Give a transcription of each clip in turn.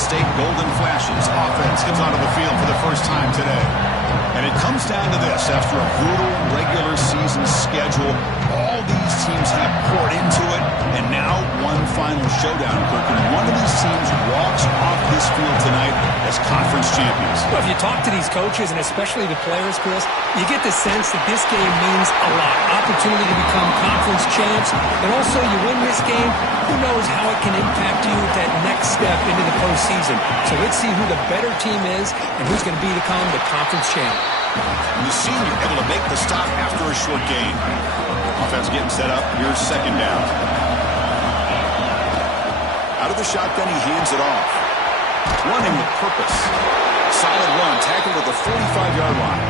State Golden Flashes offense comes onto the field for the first time today. And it comes down to this. After a brutal regular season schedule, all these teams have poured into it, and now one final showdown, Kirk, and one of these teams walks off this field tonight as conference champions. Well, if you talk to these coaches, and especially the players, Chris, you get the sense that this game means a lot. Opportunity to become conference champs, and also you win this game, who knows how it can impact you at that next step into the postseason. So let's see who the better team is and who's going to become the conference champ. And the senior able to make the stop after a short gain. Offense getting set up. Here's second down. Out of the shotgun, he hands it off. Running with purpose. Solid run. Tackled at the 45-yard line.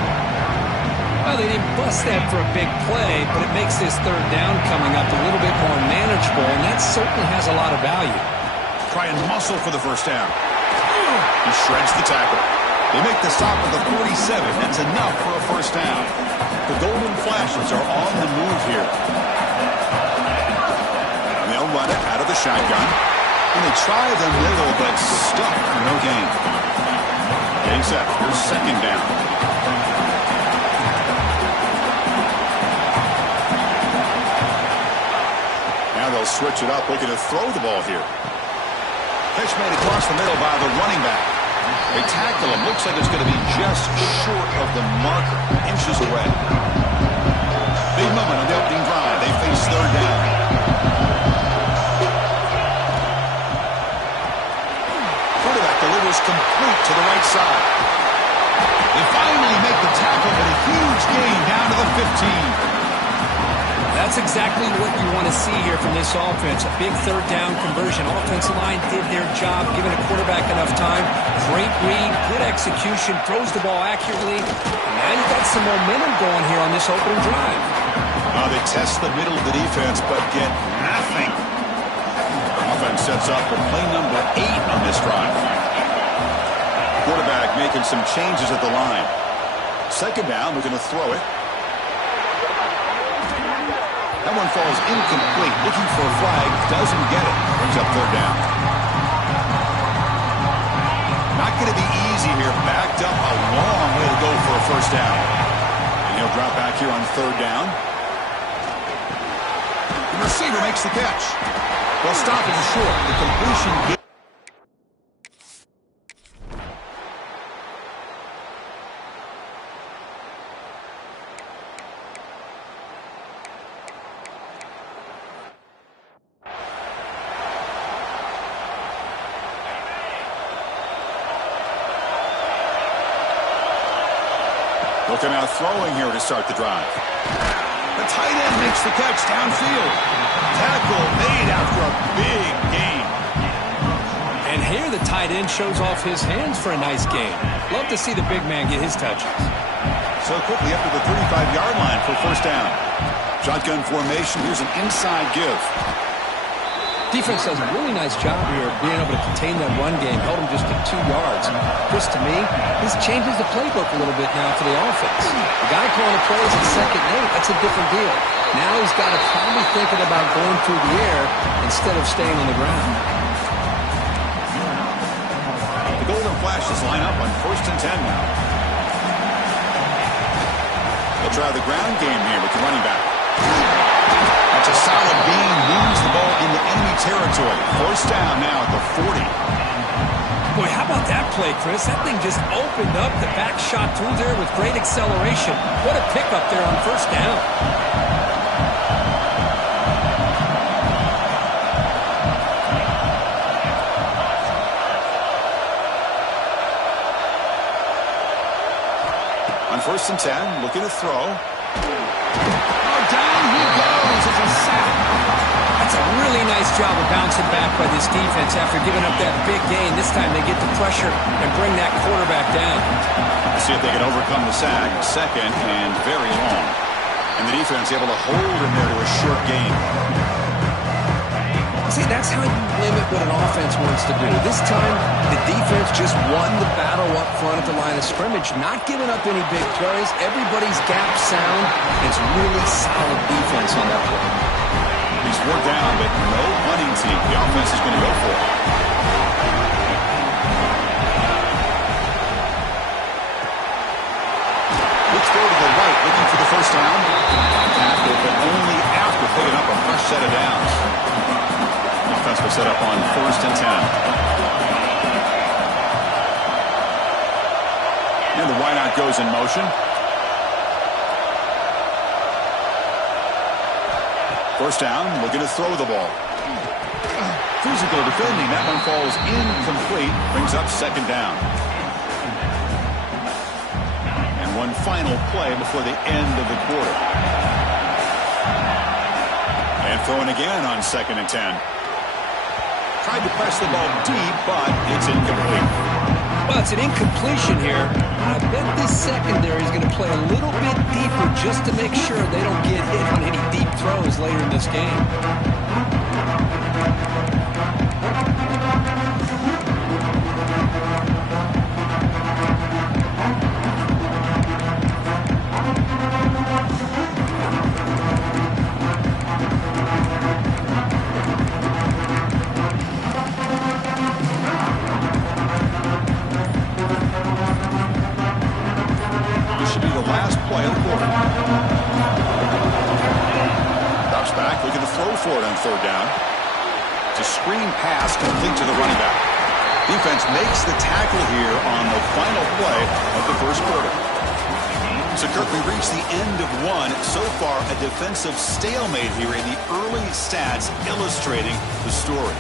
Well, they didn't bust that for a big play, but it makes this third down coming up a little bit more manageable, and that certainly has a lot of value. Try and muscle for the first down. He shreds the tackle. They make the stop at the 47. That's enough for a first down. The Golden Flashes are on the move here. And they'll run it out of the shotgun. And they try the middle, but stuck for no gain. Getting set. Here's second down. Now they'll switch it up, looking to throw the ball here. Pitch made across the middle by the running back. They tackle him. Looks like it's going to be just short of the marker, inches away. Big moment on the opening drive. They face third down. Quarterback delivers complete to the right side. They finally make the tackle, but a huge gain down to the 15. That's exactly what you want to see here from this offense. A big third down conversion. Offensive line did their job, giving a quarterback enough time. Great read, good execution, throws the ball accurately. And now you've got some momentum going here on this opening drive. They test the middle of the defense, but get nothing. Offense sets up for play number 8 on this drive. Quarterback making some changes at the line. Second down, we're going to throw it. That one falls incomplete. Looking for a flag. Doesn't get it. Brings up third down. Not going to be easy here. Backed up a long way to go for a first down. And he'll drop back here on third down. The receiver makes the catch. Well, stop is short. The completion. Looking out throwing here to start the drive. The tight end makes the catch downfield. Tackle made after a big gain. And here the tight end shows off his hands for a nice gain. Love to see the big man get his touches. So quickly up to the 35-yard line for first down. Shotgun formation. Here's an inside give. Defense does a really nice job here of being able to contain that run game. Held him just to 2 yards. Chris, to me, this changes the playbook a little bit now for the offense. The guy calling the plays at 2nd and 8, that's a different deal. Now he's got to probably thinking about going through the air instead of staying on the ground. The Golden Flashes line up on 1st and 10 now. They'll try the ground game here with the running back. That's a solid gain, moves the ball into enemy territory. First down now at the 40. Boy, how about that play, Chris? That thing just opened up. The back shot through there with great acceleration. What a pickup there on first down. On 1st and 10, looking to throw. Down he goes. It's a sack. That's a really nice job of bouncing back by this defense after giving up that big gain. This time they get the pressure and bring that quarterback down. See if they can overcome the sack. Second and very long. And the defense able to hold him there to a short gain. See, that's how you limit what an offense wants to do. This time, the defense just won the battle up front at the line of scrimmage, not giving up any big plays. Everybody's gap sound. It's really solid defense on that play. He's worn down, but no punting team. The offense is going to go for it. and 10. And the wideout goes in motion. First down, looking to throw the ball. Physical defending. That one falls incomplete. Brings up second down. And one final play before the end of the quarter. And throwing again on second and 10. Tried to press the ball deep, but it's incomplete. Well, it's an incompletion here. I bet this secondary is going to play a little bit deeper just to make sure they don't get hit on any deep throws later in this game. Third down. It's a screen pass complete to the running back. Defense makes the tackle here on the final play of the first quarter. So, Kirk, we reached the end of one. So far, a defensive stalemate here in the early stats illustrating the story.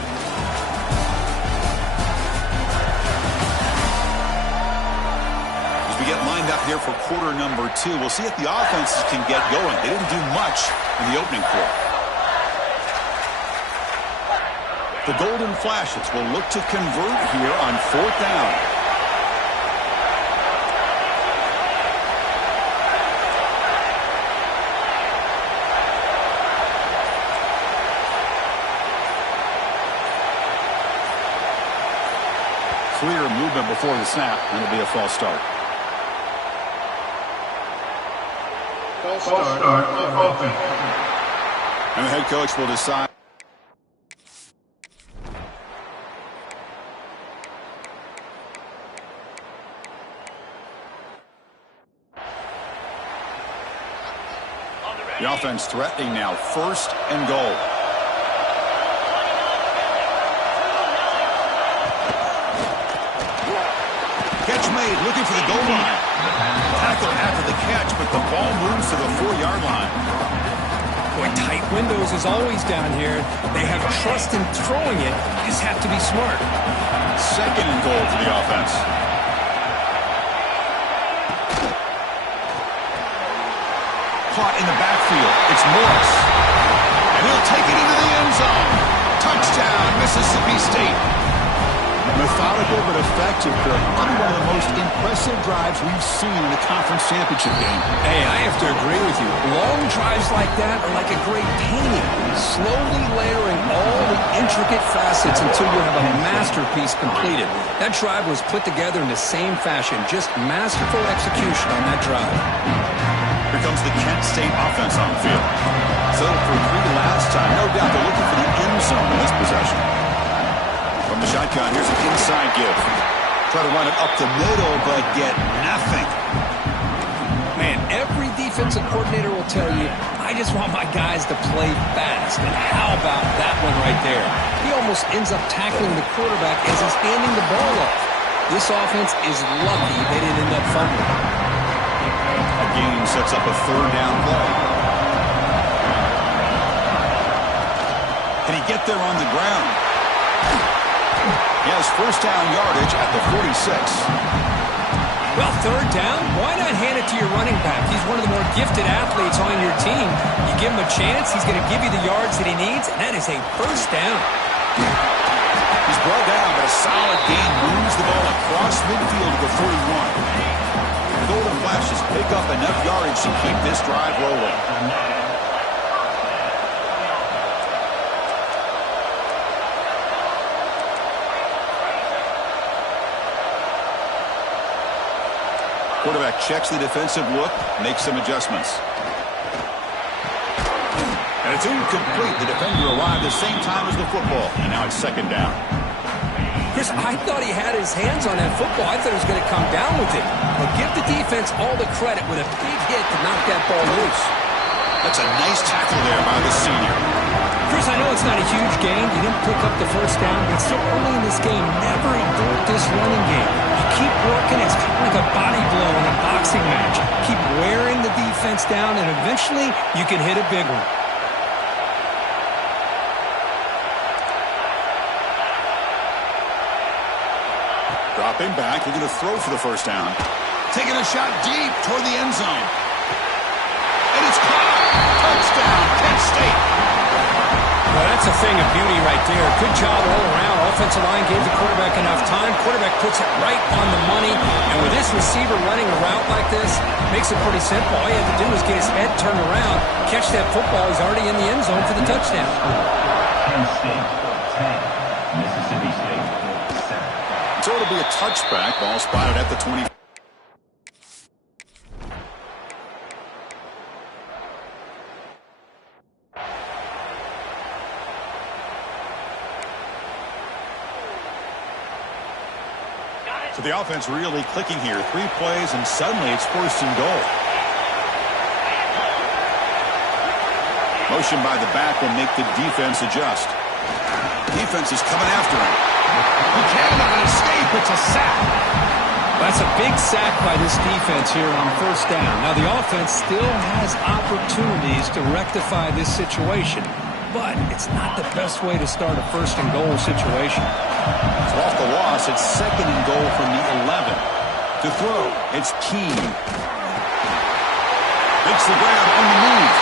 As we get lined up here for quarter number 2, we'll see if the offenses can get going. They didn't do much in the opening quarter. The Golden Flashes will look to convert here on fourth down. Clear movement before the snap, and it'll be a false start. False start. And the head coach will decide. The offense threatening now, first and goal. Catch made, looking for the goal line. Tackle after the catch, but the ball moves to the 4-yard line. Boy, tight windows is always down here. They have trust in throwing it. You just have to be smart. Second and goal for the offense. Caught in the backfield. It's Morris. And he'll take it into the end zone. Touchdown, Mississippi State. Methodical but effective, Kirk. Probably one of the most impressive drives we've seen in a conference championship game. Hey, I have to agree with you. Long drives like that are like a great painting. Slowly layering all the intricate facets until you have a masterpiece completed. That drive was put together in the same fashion. Just masterful execution on that drive. Here comes the Kent State offense on the field. Settled for 3 last time. No doubt they're looking for the end zone in this possession. From the shotgun, here's an inside give. Try to run it up the middle, but get nothing. Man, every defensive coordinator will tell you, I just want my guys to play fast. And how about that one right there? He almost ends up tackling the quarterback as he's handing the ball off. This offense is lucky they didn't end up fumbling. A gain sets up a third down play. Can he get there on the ground? He has first down yardage at the 46. Well, third down, why not hand it to your running back? He's one of the more gifted athletes on your team. You give him a chance, he's going to give you the yards that he needs, and that is a first down. He's brought down, but a solid gain moves the ball across midfield to the 41. The Golden Flashes pick up enough yardage to keep this drive rolling. Quarterback checks the defensive look, makes some adjustments. And it's incomplete. The defender arrived the same time as the football, and now it's second down. Chris, I thought he had his hands on that football. I thought he was going to come down with it. But give the defense all the credit with a big hit to knock that ball loose. That's a nice tackle there by the senior. Chris, I know it's not a huge gain. You didn't pick up the first down, but it's still early in this game. Never ignore this running game. You keep working. It's kind of like a body blow in a boxing match. Keep wearing the defense down, and eventually you can hit a big one. Dropping back, looking to throw for the first down. Taking a shot deep toward the end zone. And it's caught. Touchdown, Kent State. Well, that's a thing of beauty right there. Good job all around. Offensive line gave the quarterback enough time. Quarterback puts it right on the money. And with this receiver running a route like this, makes it pretty simple. All he had to do was get his head turned around, catch that football. He's already in the end zone for the touchdown. Kent State 10, Mississippi State 7. So it'll be a touchback. Ball spotted at the 20. So the offense really clicking here. 3 plays, and suddenly it's first and goal. Motion by the back will make the defense adjust. Defense is coming after him. He cannot escape. It's a sack. That's a big sack by this defense here on first down. Now the offense still has opportunities to rectify this situation, but it's not the best way to start a first and goal situation. So off the loss, it's second and goal from the 11. To throw, it's Keene. Makes the grab on the move.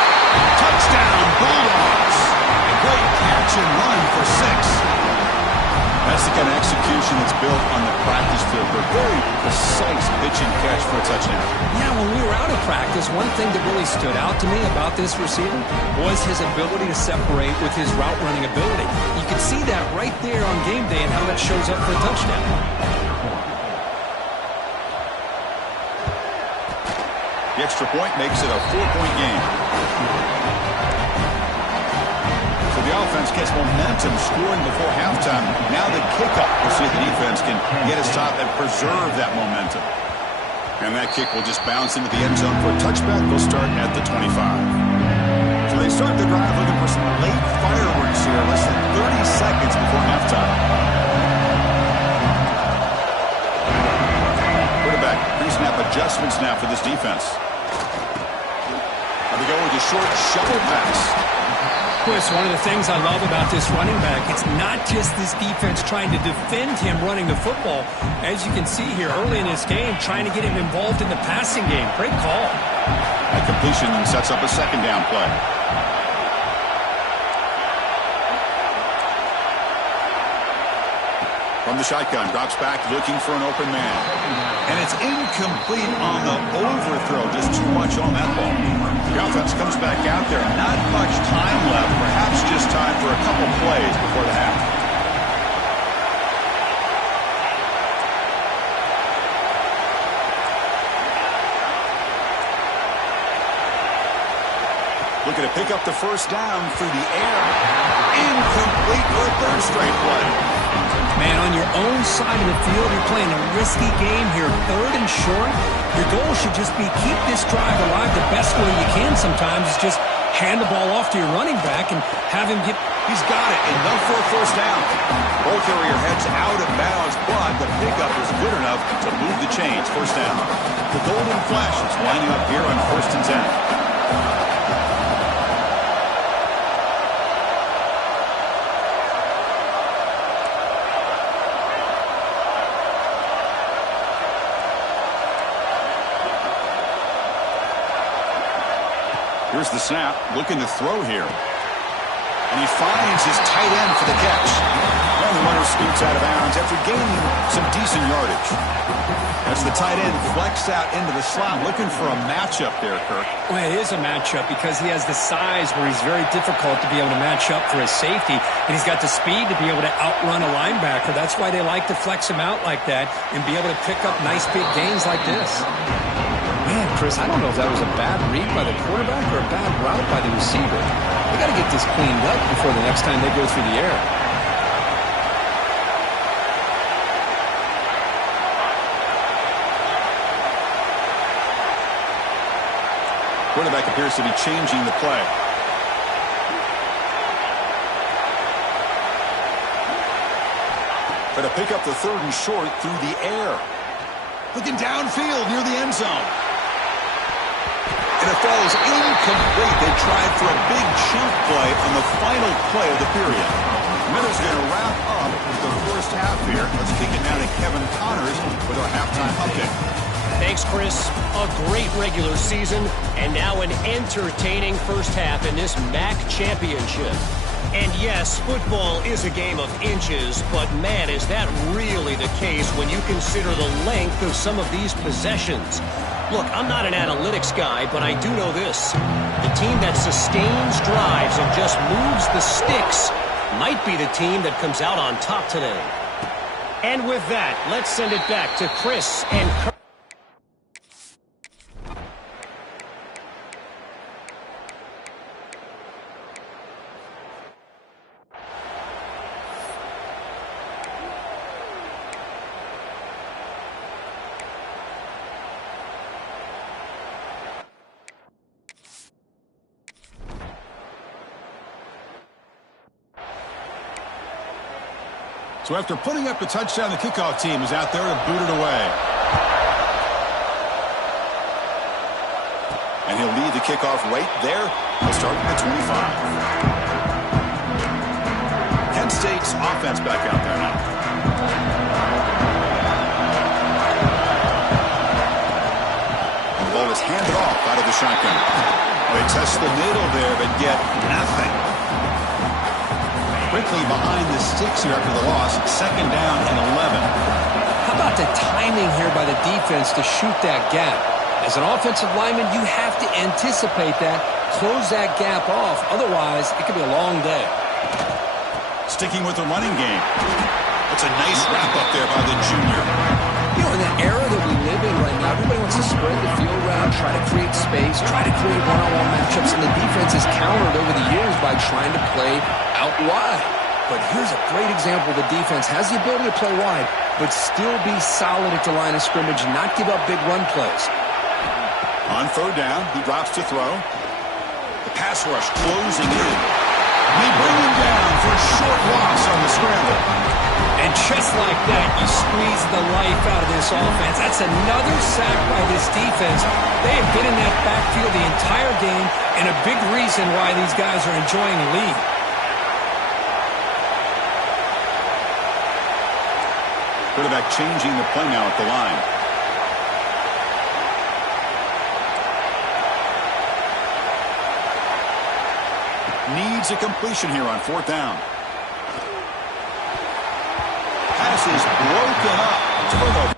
Touchdown, Bulldogs. A great catch and run for 6. That's the kind of execution that's built on the practice field. A very precise pitch and catch for a touchdown. Yeah, when we were out of practice, one thing that really stood out to me about this receiver was his ability to separate with his route running ability. You can see that right there on game day and how that shows up for a touchdown. The extra point makes it a 4-point game. So the offense gets momentum scoring before halftime. Now the kickoff. We'll see if the defense can get a stop and preserve that momentum. And that kick will just bounce into the end zone for a touchback. They'll start at the 25. So they start the drive looking for some late fireworks here. Less than 30 seconds before halftime. Quarterback, pre-snap adjustments now for this defense. Now they go with a short shovel pass. Chris, one of the things I love about this running back, it's not just this defense trying to defend him running the football. As you can see here early in this game, trying to get him involved in the passing game. Great call. That completion sets up a second down play. From the shotgun, drops back looking for an open man. And it's incomplete on the overthrow. Just too much on that ball. The offense comes back out there. Not much time left. Perhaps just time for a couple plays before the half. Looking to pick up the first down through the air. Incomplete for a third straight play. Man, on your own side of the field, you're playing a risky game here. 3rd and short. Your goal should just be keep this drive alive the best way you can sometimes. Is just hand the ball off to your running back and have him get... He's got it. Enough for a first down. Ball carrier heads out of bounds, but the pickup is good enough to move the chains. First down. The Golden Flashes lining up here on 1st and 10. Here's the snap, looking to throw here. And he finds his tight end for the catch. And the runner scoots out of bounds after gaining some decent yardage. As the tight end flexed out into the slot, looking for a matchup there, Kirk. Well, it is a matchup because he has the size where he's very difficult to be able to match up for his safety. And he's got the speed to be able to outrun a linebacker. That's why they like to flex him out like that and be able to pick up nice big gains like this. Man, Chris, I don't know if that was a bad read by the quarterback or a bad route by the receiver. They got to get this cleaned up before the next time they go through the air. Quarterback appears to be changing the play. But to pick up the 3rd and short through the air. Looking downfield near the end zone. And it falls incomplete. They tried for a big chunk play on the final play of the period. Miller's going to wrap up with the first half here. Let's kick it now to Kevin Connors with our halftime update. Thanks, Chris. A great regular season, and now an entertaining first half in this MAC championship. And yes, football is a game of inches, but man, is that really the case when you consider the length of some of these possessions. Look, I'm not an analytics guy, but I do know this. The team that sustains drives and just moves the sticks might be the team that comes out on top today. And with that, let's send it back to Chris and Kurt. So after putting up a touchdown, the kickoff team is out there to boot it away. And he'll lead the kickoff right there. He'll start at 25. Kent State's offense back out there now. The ball is handed off out of the shotgun. They test the middle there, but get nothing. Quickly behind the sticks here after the loss. 2nd down and 11. How about the timing here by the defense to shoot that gap? As an offensive lineman, you have to anticipate that, close that gap off. Otherwise, it could be a long day. Sticking with the running game. That's a nice wrap up there by the junior. You know, in the era that we live in right now, everybody wants to spread the field around, try to create space, try to create one-on-one matchups, and the defense has countered over the years by trying to play out wide. But here's a great example. The defense has the ability to play wide, but still be solid at the line of scrimmage, not give up big run plays. On 3rd down, he drops to throw. The pass rush closing in. We bring him down for a short loss on the scramble. And just like that, you squeeze the life out of this offense. That's another sack by this defense. They have been in that backfield the entire game, and a big reason why these guys are enjoying the lead. Quarterback changing the play now at the line. Needs a completion here on 4th down. Pass is broken up. Turnover.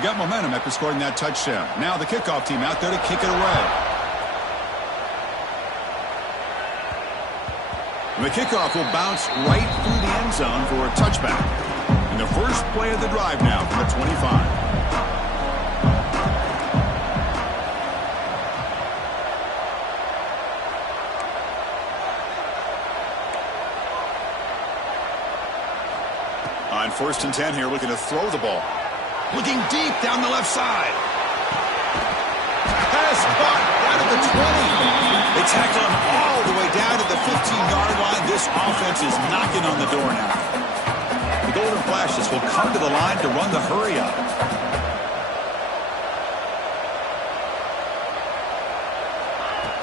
Got momentum after scoring that touchdown. Now the kickoff team out there to kick it away. And the kickoff will bounce right through the end zone for a touchback. And the first play of the drive now from the 25. On 1st and 10 here, looking to throw the ball. Looking deep down the left side. Pass caught down at the 20. They tackle him all the way down to the 15-yard line. This offense is knocking on the door now. The Golden Flashes will come to the line to run the hurry up.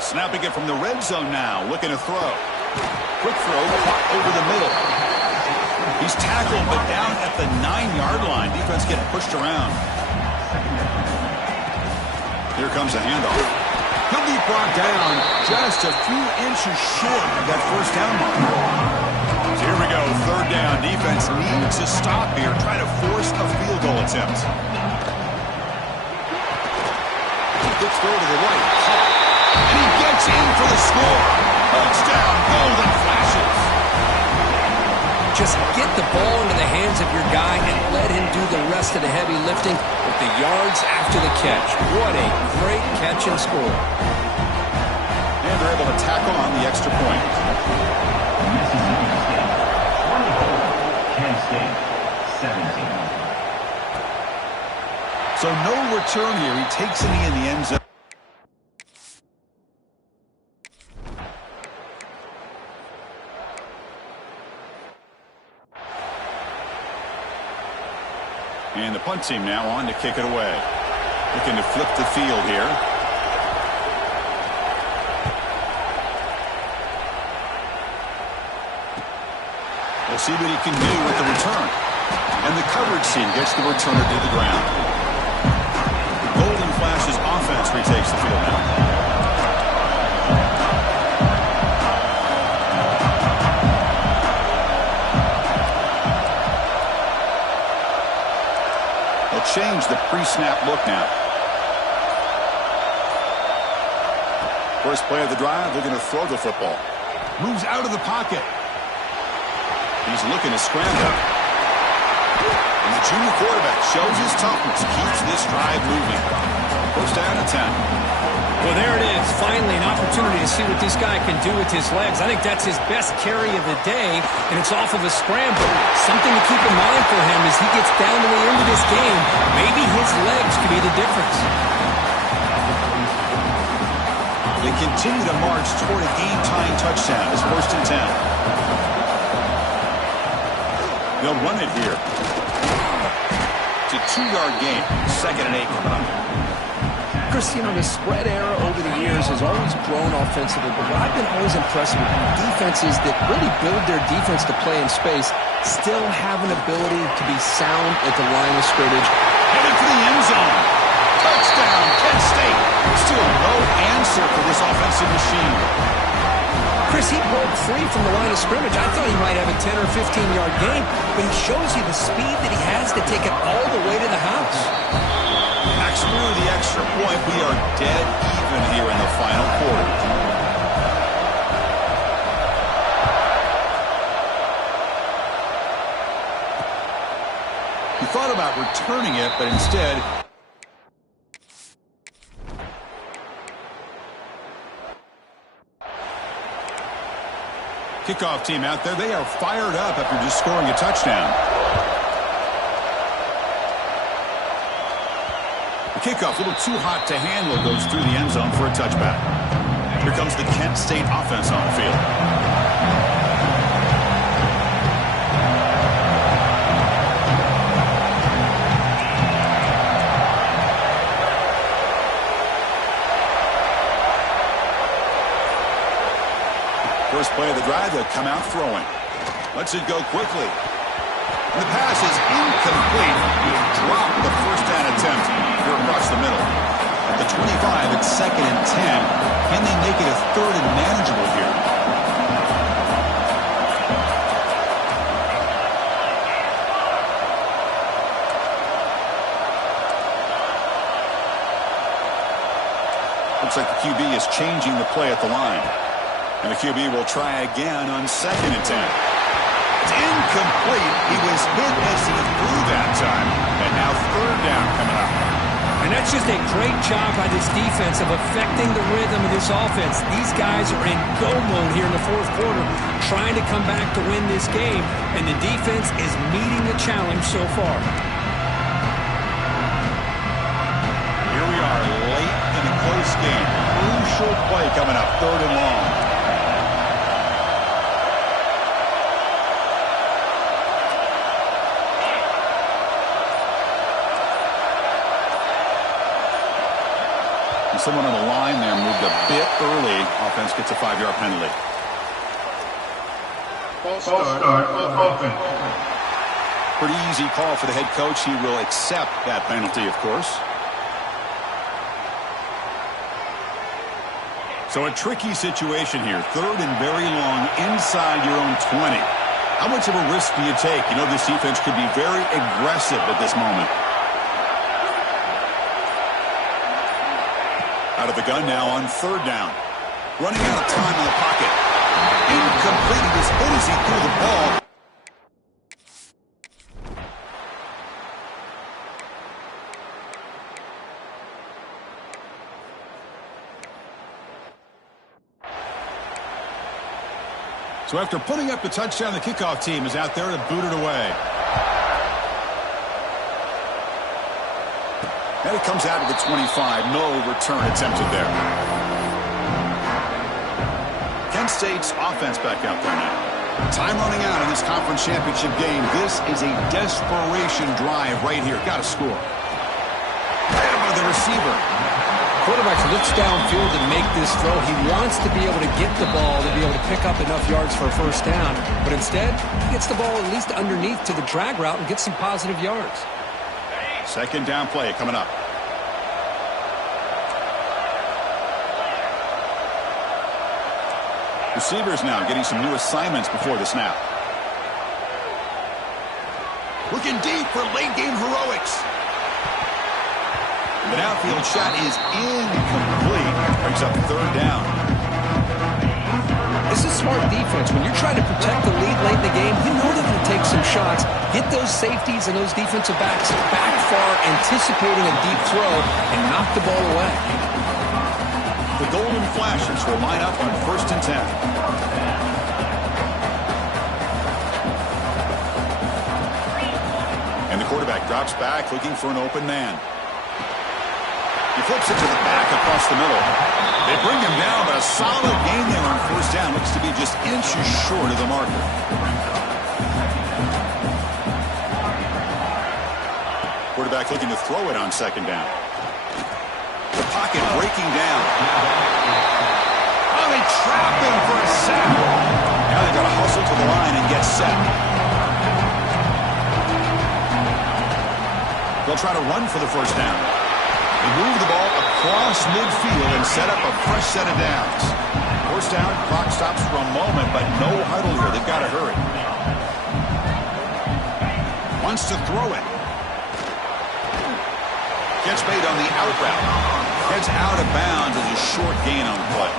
Snapping it from the red zone now. Looking to throw. Quick throw caught over the middle. He's tackled, but down at the 9-yard line. Defense getting pushed around. Here comes a handoff. He'll be brought down just a few inches short of that first down mark. So here we go, 3rd down. Defense needs to stop here. Try to force a field goal attempt. Good throw to the right. And he gets in for the score. Touchdown, Golden Flashes. Just get the ball into the hands of your guy and let him do the rest of the heavy lifting with the yards after the catch. What a great catch and score. And they're able to tack on the extra point. Mississippi State 24, Kent State 17. So no return here. He takes it in the end zone. And the punt team now on to kick it away. Looking to flip the field here. We'll see what he can do with the return. And the coverage team gets the returner to the ground. Golden Flash's offense retakes the field now. They'll change the pre-snap look now. First play of the drive, they're going to throw the football. Moves out of the pocket. He's looking to scramble. And the junior quarterback shows his toughness, keeps this drive moving. First down and 10. Well, there it is. Finally, an opportunity to see what this guy can do with his legs. I think that's his best carry of the day, and it's off of a scramble. Something to keep in mind for him as he gets down to the end of this game. Maybe his legs could be the difference. They continue to march toward a game-tying touchdown. It's first and 10. They'll run it here. It's a 2-yard gain. Second and 8 coming up. Chris, you know, the spread era over the years has always grown offensively, but what I've been always impressed with defenses that really build their defense to play in space still have an ability to be sound at the line of scrimmage. Headed for the end zone. Touchdown, Kent State. Still no answer for this offensive machine. Chris, he broke free from the line of scrimmage. I thought he might have a 10 or 15-yard gain, but he shows you the speed that he has to take it all the way to the house. Backs through the extra point. We are dead even here in the final quarter. He thought about returning it, but instead... Kickoff team out there. They are fired up after just scoring a touchdown. The kickoff, a little too hot to handle, goes through the end zone for a touchback. Here comes the Kent State offense on the field. First play of the drive, they'll come out throwing. Lets it go quickly. And the pass is incomplete. He'll drop the first down attempt here across the middle. At the 25, it's second and 10. Can they make it a third and manageable here? Looks like the QB is changing the play at the line. And the QB will try again on second and 10. It's incomplete. He was hit as he threw that time. And now third down coming up. And that's just a great job by this defense of affecting the rhythm of this offense. These guys are in go mode here in the fourth quarter, trying to come back to win this game. And the defense is meeting the challenge so far. Here we are late in a close game. Crucial play coming up, third and long. Someone on the line there moved a bit early. Offense gets a 5-yard penalty. False start. Offense. Pretty easy call for the head coach. He will accept that penalty, of course. So a tricky situation here. Third and very long inside your own 20. How much of a risk do you take? You know, this defense could be very aggressive at this moment. Out of the gun now on third down. Running out of time in the pocket. Incomplete. He was hit as he threw the ball. So after putting up the touchdown, the kickoff team is out there to boot it away. And it comes out to the 25. No return attempted there. Kent State's offense back out there now. Time running out in this conference championship game. This is a desperation drive right here. Got to score. Right above the receiver. Quarterback looks downfield to make this throw. He wants to be able to get the ball to be able to pick up enough yards for a first down. But instead, he gets the ball at least underneath to the drag route and gets some positive yards. Second down play coming up. Receivers now getting some new assignments before the snap. Looking deep for late game heroics. An outfield shot is incomplete. Brings up third down. This is smart defense. When you're trying to protect the lead late in the game, you know they're going to take some shots, get those safeties and those defensive backs back far, anticipating a deep throw, and knock the ball away. The Golden Flashes will line up on 1st and 10. And the quarterback drops back looking for an open man. He flips it to the back across the middle. They bring him down, but a solid gain there on 1st down. Looks to be just inches short of the marker. Quarterback looking to throw it on 2nd down. The pocket breaking down. Oh, they trapped him for a sack. Now they've got to hustle to the line and get set. They'll try to run for the 1st down. They move the ball across midfield and set up a fresh set of downs. 1st down, clock stops for a moment, but no huddle here. They've got to hurry. Wants to throw it. Gets made on the out route. Heads out of bounds as a short gain on the play.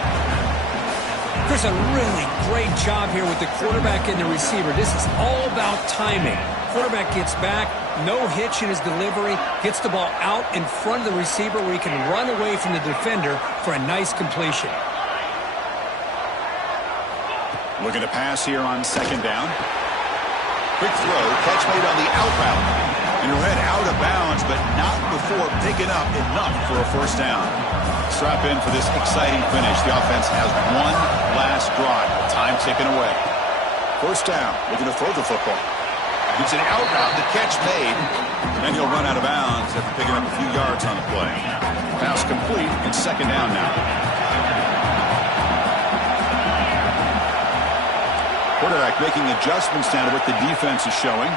Chris, a really great job here with the quarterback and the receiver. This is all about timing. Quarterback gets back, no hitch in his delivery, gets the ball out in front of the receiver where he can run away from the defender for a nice completion. Looking to pass here on 2nd down. Quick throw, catch made on the out route. And he'll head out of bounds, but not before picking up enough for a 1st down. Strap in for this exciting finish. The offense has one last drive. Time ticking away. 1st down, looking to throw the football. It's an out route, the catch made, and he'll run out of bounds after picking up a few yards on the play. Pass complete, and 2nd down now. Quarterback making adjustments down to what the defense is showing.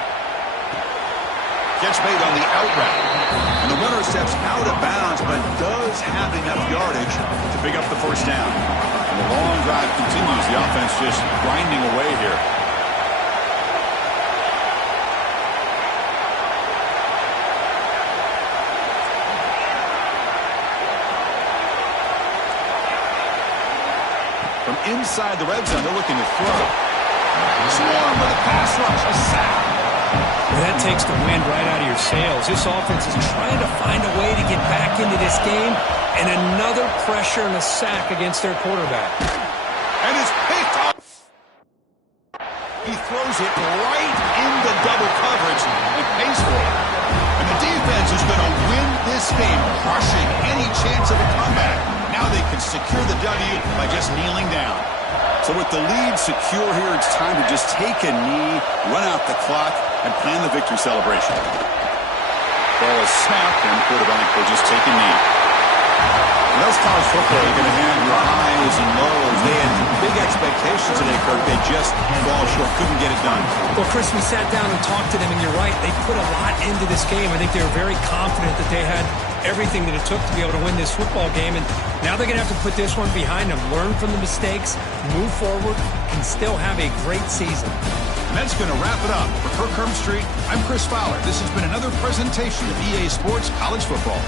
Catch made on the out route. And the runner steps out of bounds, but does have enough yardage to pick up the 1st down. And the long drive continues. The offense just grinding away here. From inside the red zone, they're looking to throw. Swarm with a pass rush, a sack. Well, that takes the wind right out of your sails. This offense is trying to find a way to get back into this game, and another pressure and a sack against their quarterback. And it's picked up. He throws it right into double coverage and pays for it. And the defense is going to win this game, crushing any chance of a comeback. Now they can secure the W by just kneeling down. So with the lead secure here, it's time to just take a knee, run out the clock, and plan the victory celebration. Ball is snapped, and the quarterback will just take a knee. And that's college football. You're going to have your highs and lows. They had big expectations today, Kirk. They just fall short, couldn't get it done. Well, Chris, we sat down and talked to them, and you're right. They put a lot into this game. I think they were very confident that they had everything that it took to be able to win this football game. And now they're going to have to put this one behind them, learn from the mistakes, move forward, and still have a great season. And that's going to wrap it up. For Kirk Street, I'm Chris Fowler. This has been another presentation of EA Sports College Football.